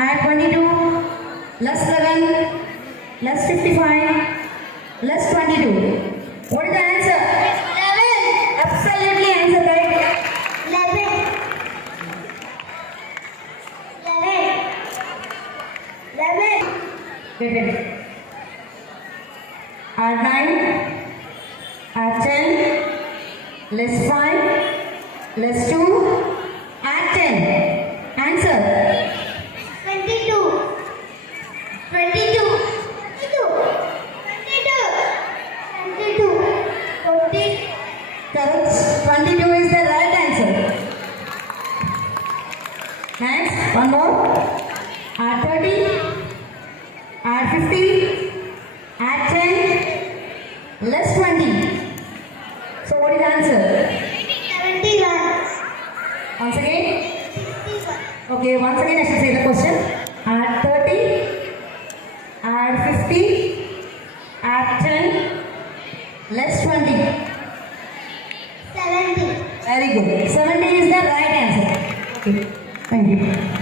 add 22, less 11, less 55, less 22. What is the answer? 11. Absolutely answer right. 11. 11. 11. Wait. Add 9, add 10, less 5, less 2, add 10. Answer. 22. 22. 22. 40. Correct. 22 is the right answer. Next, one more. Add 30, add 50, add 10, less 20. So what is the answer? 71. Once again. 61. Okay, once again I should say the question. Add 30, add 50, add 10, less 20. 70. Very good. 70 is the right answer. Okay, thank you.